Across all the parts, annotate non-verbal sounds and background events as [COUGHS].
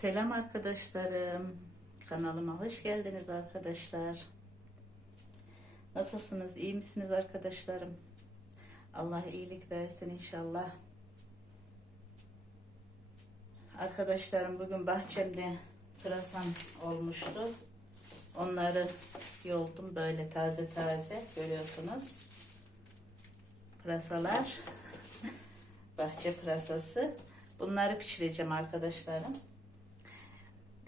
Selam arkadaşlarım. Kanalıma hoş geldiniz arkadaşlar. Nasılsınız? İyi misiniz arkadaşlarım? Allah iyilik versin inşallah. Arkadaşlarım bugün bahçemde pırasam olmuştu. Onları yoldum böyle taze taze görüyorsunuz. Pırasalar. Bahçe pırasası. Bunları pişireceğim arkadaşlarım.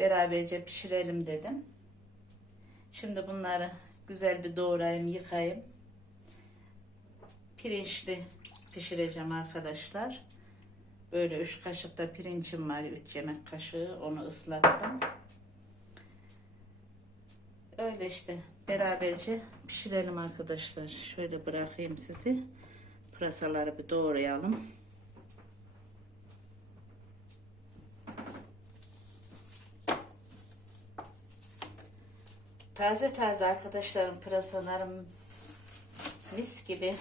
Beraberce pişirelim dedim. Şimdi bunları güzel bir doğrayayım, yıkayayım. Pirinçli pişireceğim arkadaşlar. Böyle 3 kaşık da pirincim var, 3 yemek kaşığı. Onu ıslattım. Öyle işte beraberce pişirelim arkadaşlar. Şöyle bırakayım sizi. Pırasaları bir doğrayalım. Taze taze arkadaşlarım pırasalarım mis gibi.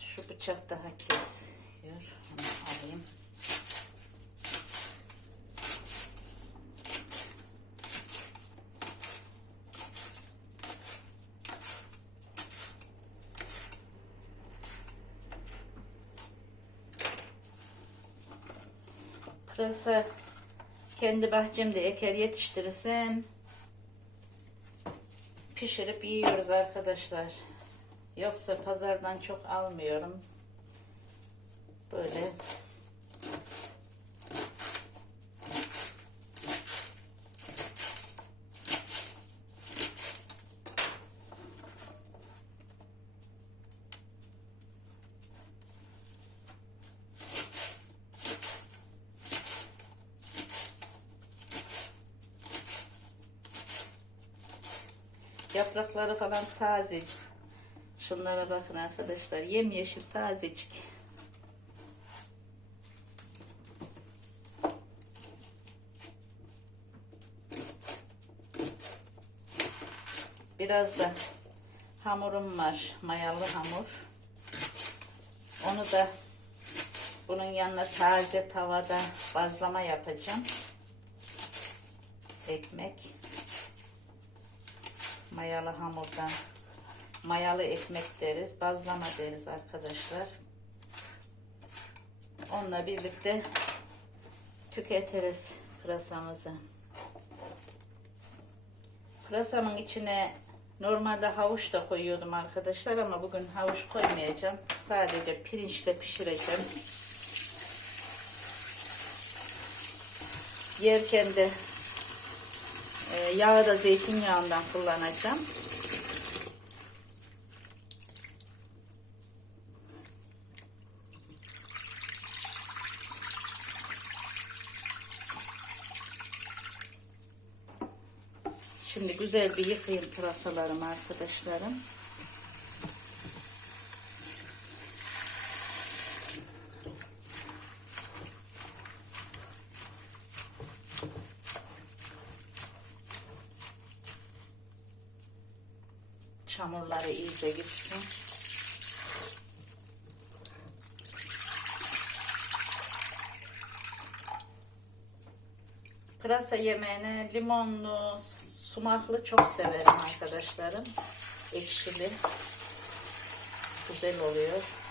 Şu bıçak daha kesiyor. Onu alayım. Pırasa kendi bahçemde eker yetiştirirsem pişirip yiyoruz arkadaşlar. Yoksa pazardan çok almıyorum. Böyle yaprakları falan tazecik. Şunlara bakın arkadaşlar. Yemyeşil tazecik. Biraz da hamurum var. Mayalı hamur. Onu da bunun yanına taze tavada bazlama yapacağım. Ekmek. Mayalı hamurdan. Mayalı ekmek deriz. Bazlama deriz arkadaşlar. Onunla birlikte tüketiriz pırasamızı. Pırasamın içine normalde havuç da koyuyordum arkadaşlar ama bugün havuç koymayacağım. Sadece pirinçle pişireceğim. Yerken de yağı da zeytinyağından kullanacağım. Şimdi güzel bir yıkayayım pırasalarımı arkadaşlarım. İyice gitsin. Pırasa yemeğine limonlu, sumaklı çok severim arkadaşlarım. Ekşili. Güzel oluyor.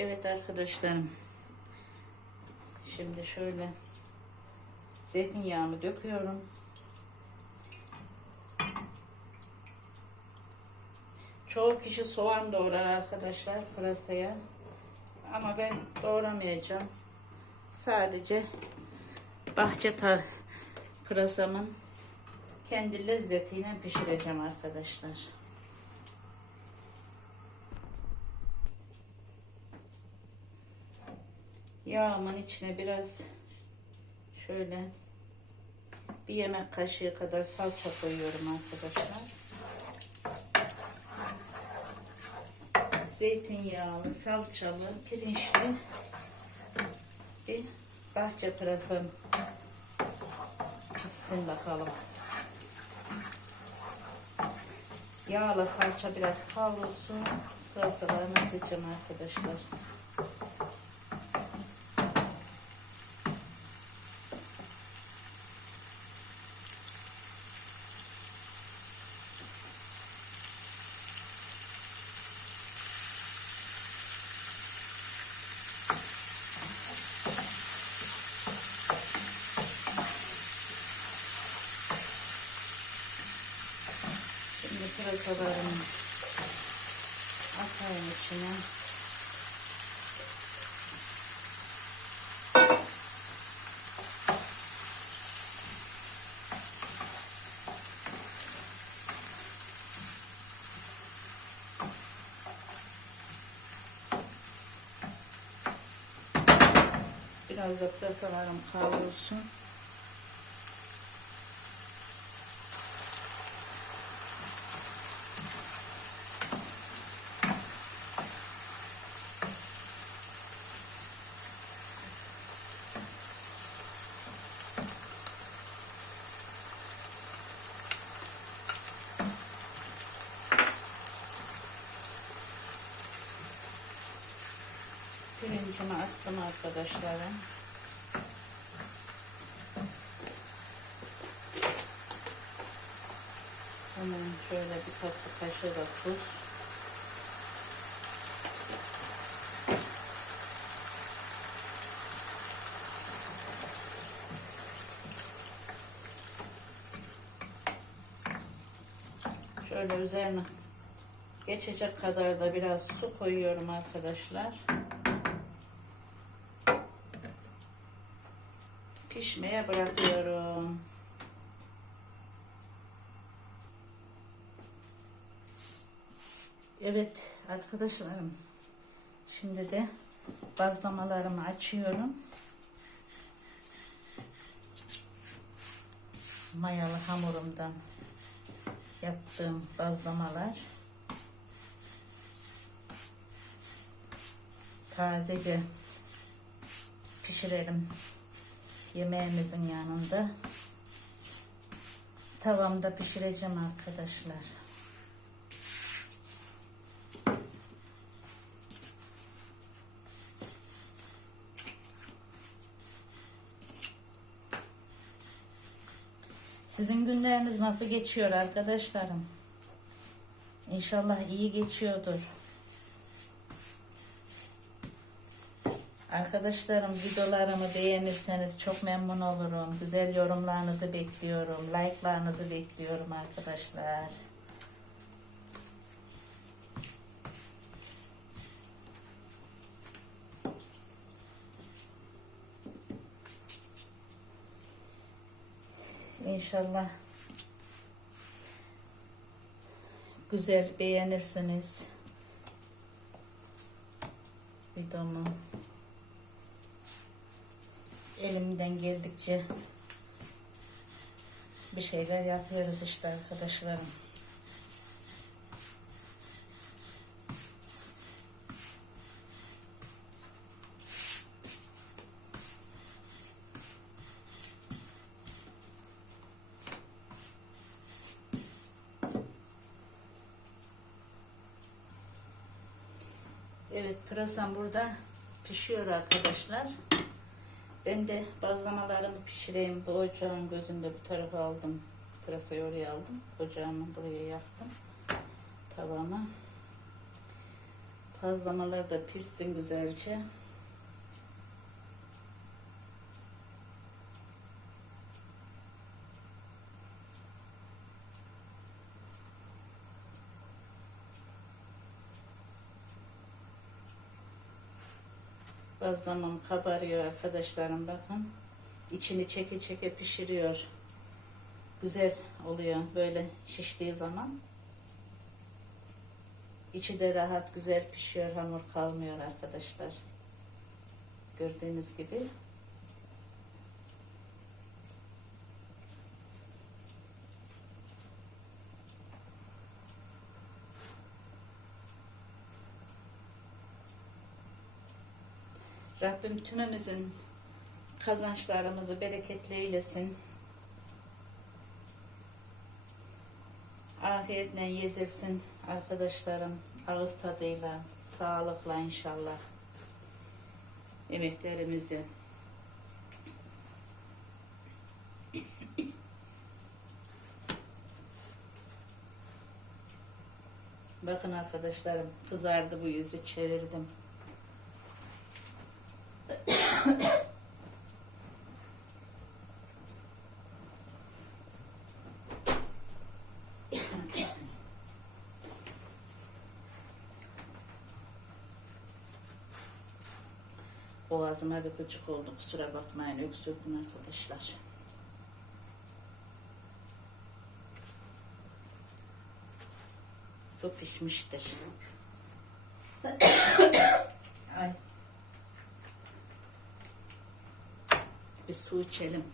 Evet arkadaşlarım. Şimdi şöyle zeytinyağımı döküyorum. Çoğu kişi soğan doğrar arkadaşlar pırasaya. Ama ben doğramayacağım. Sadece bahçe tar pırasamın kendi lezzetiyle pişireceğim arkadaşlar. Yağımın içine biraz şöyle bir yemek kaşığı kadar salça koyuyorum arkadaşlar. Zeytinyağlı, salçalı, pirinçli bir bahçe pırasam pişsin bakalım. Yağla salça biraz kavrulsun. Pırasalarını atacağım arkadaşlar. Şimdi pırasalarımı atayım içine. Biraz da pırasalarım kavrulsun. Pirincimi attım arkadaşlarım. Hemen şöyle bir tatlı kaşığı da tuz. Şöyle üzerine geçecek kadar da biraz su koyuyorum arkadaşlar. Pişmeye bırakıyorum. Evet arkadaşlarım. Şimdi de bazlamalarımı açıyorum. Mayalı hamurumdan yaptığım bazlamalar. Tazece pişirelim yemeğimizin yanında. Tavamda pişireceğim arkadaşlar. Sizin günleriniz nasıl geçiyor arkadaşlarım? İnşallah iyi geçiyordur. Arkadaşlarım videolarımı beğenirseniz çok memnun olurum. Güzel yorumlarınızı bekliyorum. Like'larınızı bekliyorum arkadaşlar. İnşallah güzel beğenirsiniz videomu. Elimden geldikçe bir şeyler yapıyoruz işte arkadaşlarım. Evet pırasam burada pişiyor arkadaşlar. Ben de bazlamalarımı pişireyim. Bu ocağın gözünde bu tarafa aldım. Pırasayı oraya aldım. Ocağımı buraya yaktım. Tavama. Bazlamalar da pişsin güzelce. Bazlamam kabarıyor arkadaşlarım bakın. İçini çeke çeke pişiriyor. Güzel oluyor böyle şiştiği zaman. İçi de rahat güzel pişiyor. Hamur kalmıyor arkadaşlar. Gördüğünüz gibi. Rabbim tümümüzün kazançlarımızı bereketli eylesin. Afiyetle yedirsin arkadaşlarım. Ağız tadıyla, sağlıkla inşallah. Emeklerimizi. Bakın arkadaşlarım kızardı bu yüzü çevirdim. [COUGHS] Boğazıma bir gıcık oldu. Kusura bakmayın öksürdüm arkadaşlar. Bu pişmiştir. [COUGHS] Ay. Bir su içelim.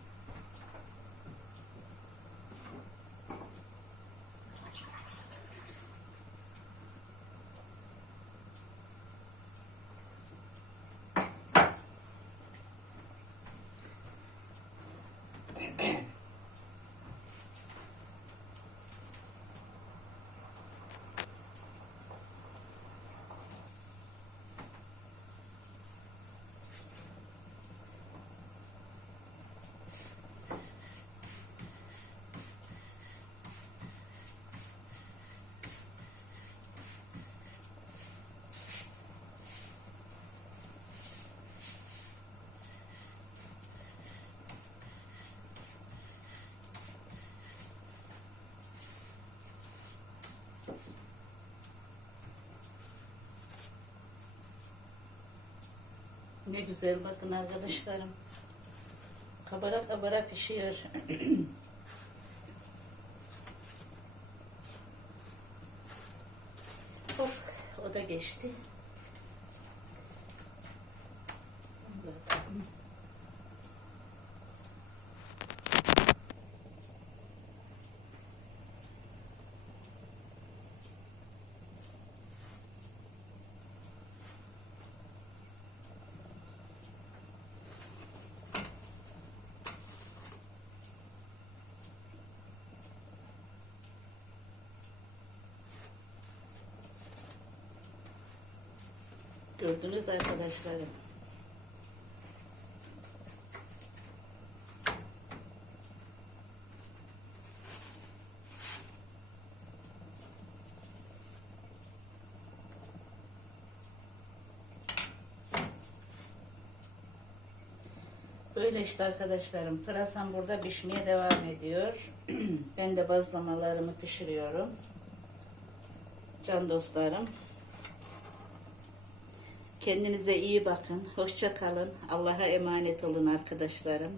Ne güzel bakın arkadaşlarım. Kabara kabara pişiyor. [COUGHS] Hop, o da geçti. Gördünüz arkadaşlarım. Böyle işte arkadaşlarım. Pırasam burada pişmeye devam ediyor. [CLEARS THROAT] ben de bazlamalarımı pişiriyorum. Can dostlarım. Kendinize iyi bakın. Hoşça kalın. Allah'a emanet olun arkadaşlarım.